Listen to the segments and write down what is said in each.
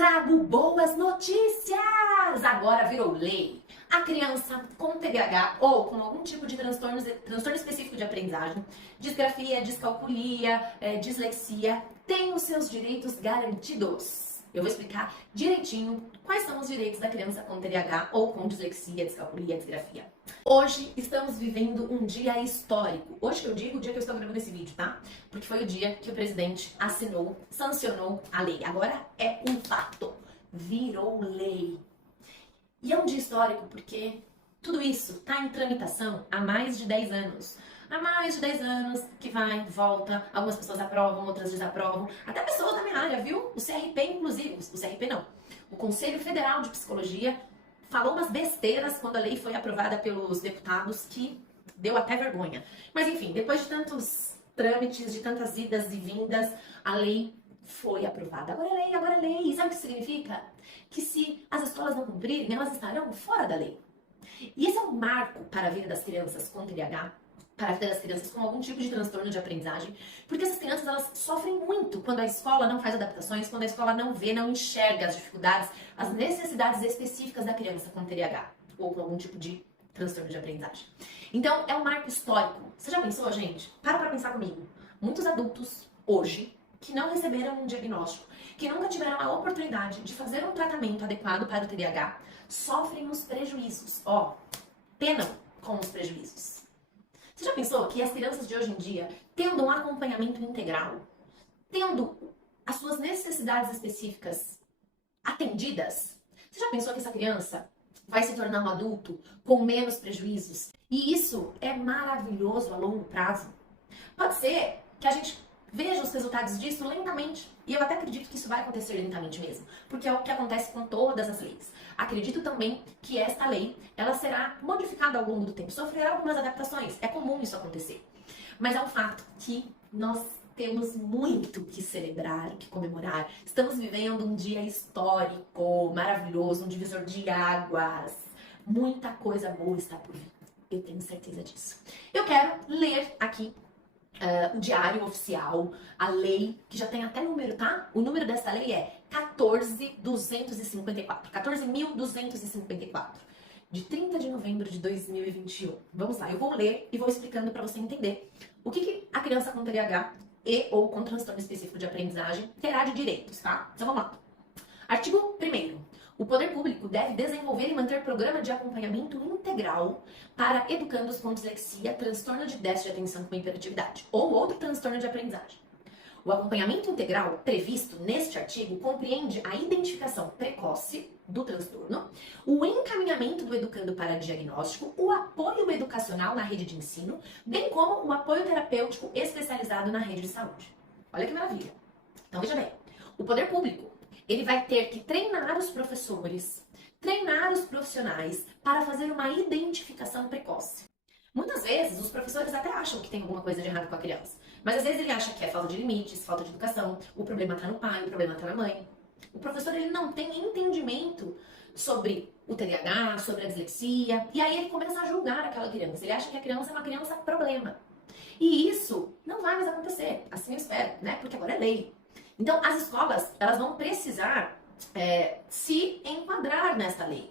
Trago boas notícias! Agora virou lei. A criança com TDAH ou com algum tipo de transtorno específico de aprendizagem, disgrafia, descalculia, dislexia, tem os seus direitos garantidos. Eu vou explicar direitinho quais são os direitos da criança com TDAH ou com dislexia, descalculia, disgrafia. Hoje estamos vivendo um dia histórico. Hoje que eu digo, o dia que eu estou gravando esse vídeo, tá? Porque foi o dia que o presidente assinou, sancionou a lei. Agora é um fato. Virou lei. E é um dia histórico porque tudo isso está em tramitação há mais de 10 anos. Há mais de 10 anos que vai, volta, algumas pessoas aprovam, outras desaprovam. Até pessoas da minha área, viu? O CRP, inclusive. O CRP não. O Conselho Federal de Psicologia falou umas besteiras quando a lei foi aprovada pelos deputados que deu até vergonha. Mas enfim, depois de tantos trâmites, de tantas idas e vindas, a lei foi aprovada. Agora é lei, agora é lei. E sabe o que significa? Que se as escolas não cumprirem, elas estarão fora da lei. E esse é um marco para a vida das crianças com TDAH, para a vida das crianças com algum tipo de transtorno de aprendizagem, porque essas crianças elas sofrem muito quando a escola não faz adaptações, quando a escola não vê, não enxerga as dificuldades, as necessidades específicas da criança com TDAH ou com algum tipo de transtorno de aprendizagem. Então, é um marco histórico. Você já pensou, gente? Para pensar comigo. Muitos adultos, hoje, que não receberam um diagnóstico, que nunca tiveram a oportunidade de fazer um tratamento adequado para o TDAH, sofrem os prejuízos. Penam com os prejuízos. Você já pensou que as crianças de hoje em dia, tendo um acompanhamento integral, tendo as suas necessidades específicas atendidas, você já pensou que essa criança vai se tornar um adulto com menos prejuízos? E isso é maravilhoso a longo prazo. Pode ser que a gente veja os resultados disso lentamente. E eu até acredito que isso vai acontecer lentamente mesmo, porque é o que acontece com todas as leis. Acredito também que esta lei, ela será modificada ao longo do tempo, sofrerá algumas adaptações, é comum isso acontecer. Mas é um fato que nós temos muito que celebrar, que comemorar. Estamos vivendo um dia histórico, maravilhoso, um divisor de águas. Muita coisa boa está por vir. Eu tenho certeza disso. Eu quero ler aqui o diário oficial, a lei, que já tem até número, tá? O número dessa lei é 14.254. 14.254. De 30 de novembro de 2021. Vamos lá, eu vou ler e vou explicando para você entender o que a criança com TDAH e ou com transtorno específico de aprendizagem terá de direitos, tá? Então vamos lá. Artigo 1º. O poder público deve desenvolver e manter programa de acompanhamento integral para educandos com dislexia, transtorno de déficit de atenção com hiperatividade ou outro transtorno de aprendizagem. O acompanhamento integral previsto neste artigo compreende a identificação precoce do transtorno, o encaminhamento do educando para diagnóstico, o apoio educacional na rede de ensino, bem como o apoio terapêutico especializado na rede de saúde. Olha que maravilha! Então veja bem, o poder público ele vai ter que treinar os professores, treinar os profissionais para fazer uma identificação precoce. Muitas vezes os professores até acham que tem alguma coisa de errado com a criança, mas às vezes ele acha que é falta de limites, falta de educação, o problema está no pai, o problema está na mãe. O professor ele não tem entendimento sobre o TDAH, sobre a dislexia, e aí ele começa a julgar aquela criança. Ele acha que a criança é uma criança problema. E isso não vai mais acontecer, assim eu espero, né? Porque agora é lei. Então, as escolas, elas vão precisar se enquadrar nesta lei.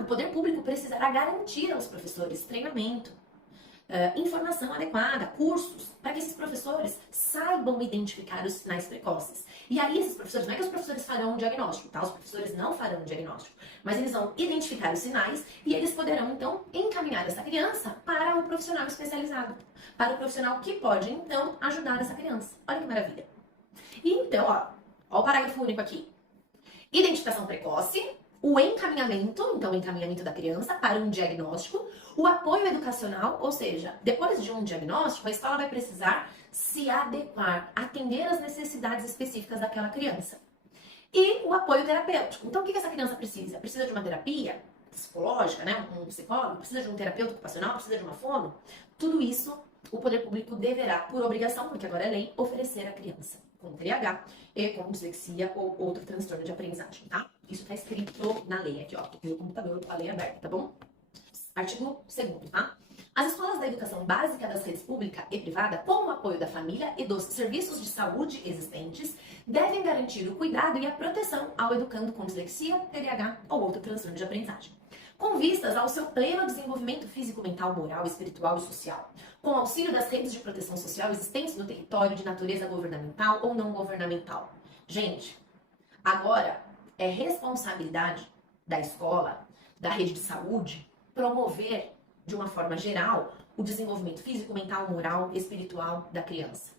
O poder público precisará garantir aos professores treinamento, informação adequada, cursos, para que esses professores saibam identificar os sinais precoces. E aí, esses professores, não é que os professores farão um diagnóstico, tá? Os professores não farão um diagnóstico, mas eles vão identificar os sinais e eles poderão, então, encaminhar essa criança para um profissional especializado, para o profissional que pode, então, ajudar essa criança. Olha que maravilha! E então, ó o parágrafo único aqui. Identificação precoce, o encaminhamento, então o encaminhamento da criança para um diagnóstico, o apoio educacional, ou seja, depois de um diagnóstico, a escola vai precisar se adequar, atender às necessidades específicas daquela criança. E o apoio terapêutico. Então, o que essa criança precisa? Precisa de uma terapia psicológica, né? Um psicólogo? Precisa de um terapeuta ocupacional? Precisa de uma fono? Tudo isso o poder público deverá, por obrigação, porque agora é lei, oferecer à criança com TDAH e com dislexia ou outro transtorno de aprendizagem, tá? Isso está escrito na lei aqui, ó. Tô com o meu computador, a lei aberta, tá bom? Artigo 2º, tá? As escolas da educação básica das redes pública e privada, com o apoio da família e dos serviços de saúde existentes, devem garantir o cuidado e a proteção ao educando com dislexia, TDAH ou outro transtorno de aprendizagem, com vistas ao seu pleno desenvolvimento físico, mental, moral, espiritual e social, com auxílio das redes de proteção social existentes no território de natureza governamental ou não governamental. Gente, agora é responsabilidade da escola, da rede de saúde, promover de uma forma geral, o desenvolvimento físico, mental, moral, espiritual da criança.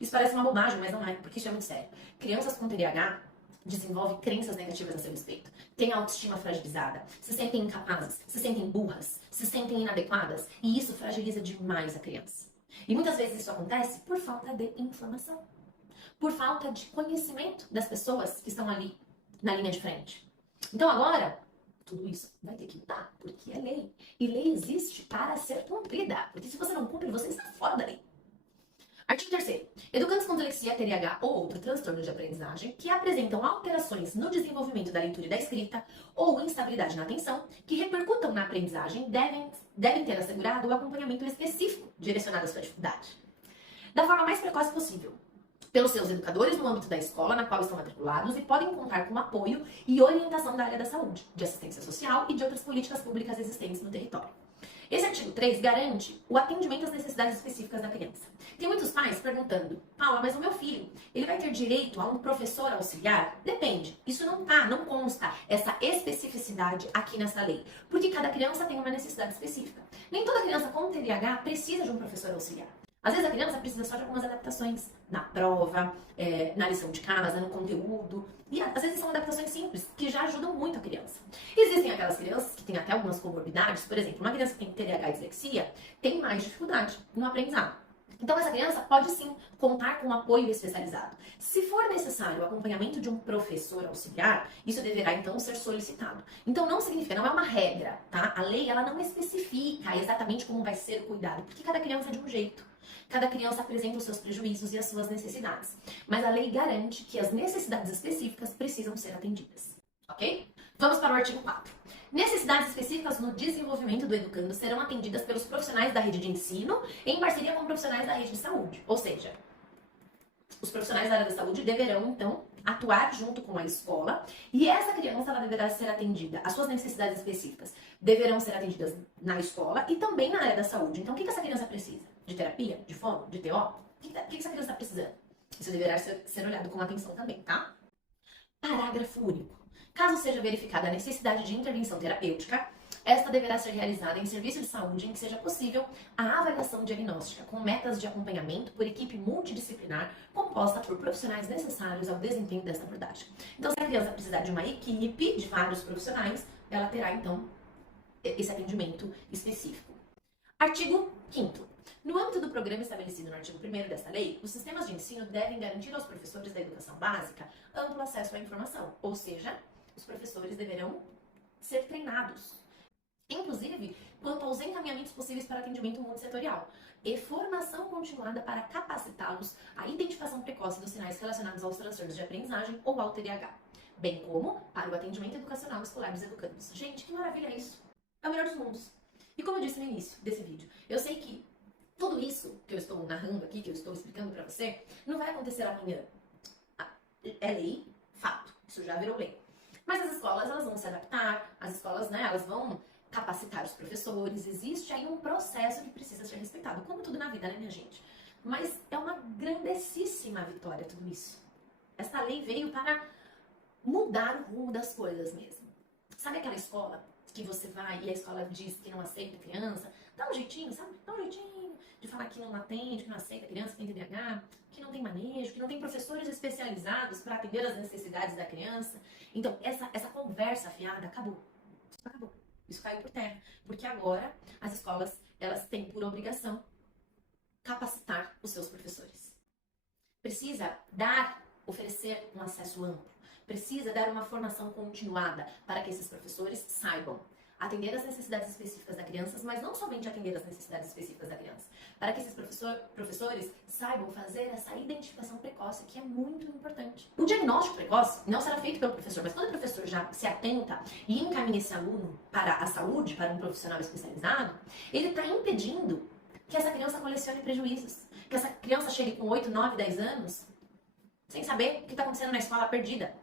Isso parece uma bobagem, mas não é, porque isso é muito sério. Crianças com TDAH desenvolvem crenças negativas a seu respeito, têm autoestima fragilizada, se sentem incapazes, se sentem burras, se sentem inadequadas, e isso fragiliza demais a criança. E muitas vezes isso acontece por falta de informação, por falta de conhecimento das pessoas que estão ali na linha de frente. Então agora, tudo isso vai ter que mudar, porque é lei. E lei existe para ser cumprida. Porque se você não cumpre, você está fora da lei. Artigo 3º. Educandos com dislexia, TDAH ou outro transtorno de aprendizagem que apresentam alterações no desenvolvimento da leitura e da escrita ou instabilidade na atenção que repercutam na aprendizagem devem ter assegurado o acompanhamento específico direcionado à sua dificuldade. Da forma mais precoce possível, pelos seus educadores no âmbito da escola na qual estão matriculados e podem contar com apoio e orientação da área da saúde, de assistência social e de outras políticas públicas existentes no território. Esse artigo 3 garante o atendimento às necessidades específicas da criança. Tem muitos pais perguntando: Paula, mas o meu filho, ele vai ter direito a um professor auxiliar? Depende. Isso não consta essa especificidade aqui nessa lei, porque cada criança tem uma necessidade específica. Nem toda criança com TDAH precisa de um professor auxiliar. Às vezes a criança precisa só de algumas adaptações na prova, na lição de casa, no conteúdo. E às vezes são adaptações simples, que já ajudam muito a criança. Existem aquelas crianças que têm até algumas comorbidades, por exemplo, uma criança que tem TDAH e dislexia tem mais dificuldade no aprendizado. Então essa criança pode sim contar com um apoio especializado. Se for necessário o acompanhamento de um professor auxiliar, isso deverá então ser solicitado. Então não significa, não é uma regra, tá? A lei ela não especifica exatamente como vai ser o cuidado, porque cada criança é de um jeito. Cada criança apresenta os seus prejuízos e as suas necessidades. Mas a lei garante que as necessidades específicas precisam ser atendidas. Ok? Vamos para o artigo 4. Necessidades específicas no desenvolvimento do educando serão atendidas pelos profissionais da rede de ensino em parceria com profissionais da rede de saúde. Ou seja, os profissionais da área da saúde deverão, então, atuar junto com a escola e essa criança ela deverá ser atendida. As suas necessidades específicas deverão ser atendidas na escola e também na área da saúde. Então, o que essa criança precisa? De terapia? De fono? De TO? O que essa criança está precisando? Isso deverá ser olhado com atenção também, tá? Parágrafo único. Caso seja verificada a necessidade de intervenção terapêutica, esta deverá ser realizada em serviço de saúde em que seja possível a avaliação diagnóstica com metas de acompanhamento por equipe multidisciplinar composta por profissionais necessários ao desempenho desta abordagem. Então, se a criança precisar de uma equipe de vários profissionais, ela terá, então, esse atendimento específico. Artigo 5º. No âmbito do programa estabelecido no artigo 1º desta lei, os sistemas de ensino devem garantir aos professores da educação básica amplo acesso à informação, ou seja, os professores deverão ser treinados, inclusive quanto aos encaminhamentos possíveis para atendimento multissetorial e formação continuada para capacitá-los à identificação precoce dos sinais relacionados aos transtornos de aprendizagem ou ao TDAH, bem como para o atendimento educacional escolar dos educandos. Gente, que maravilha isso! É o melhor dos mundos. E como eu disse no início desse vídeo, eu sei que tudo isso que eu estou narrando aqui, que eu estou explicando para você, não vai acontecer amanhã. É lei, fato. Isso já virou lei. Mas as escolas, elas vão se adaptar, as escolas, né, elas vão capacitar os professores. Existe aí um processo que precisa ser respeitado, como tudo na vida, né, minha gente? Mas é uma grandessíssima vitória tudo isso. Essa lei veio para mudar o rumo das coisas mesmo. Sabe aquela escola que você vai e a escola diz que não aceita a criança? Dá um jeitinho, sabe? Dá um jeitinho de falar que não atende, que não aceita a criança que tem TDAH, que não tem manejo, que não tem professores especializados para atender as necessidades da criança. Então, essa conversa fiada acabou. Acabou. Isso caiu por terra. Porque agora as escolas, elas têm por obrigação capacitar os seus professores. Precisa oferecer um acesso amplo. Precisa dar uma formação continuada para que esses professores saibam atender às necessidades específicas da criança, mas não somente atender às necessidades específicas da criança, para que esses professores saibam fazer essa identificação precoce, que é muito importante. O diagnóstico precoce não será feito pelo professor, mas quando o professor já se atenta e encaminha esse aluno para a saúde, para um profissional especializado, ele está impedindo que essa criança colecione prejuízos. Que essa criança chegue com 8, 9, 10 anos sem saber o que está acontecendo na escola, perdida.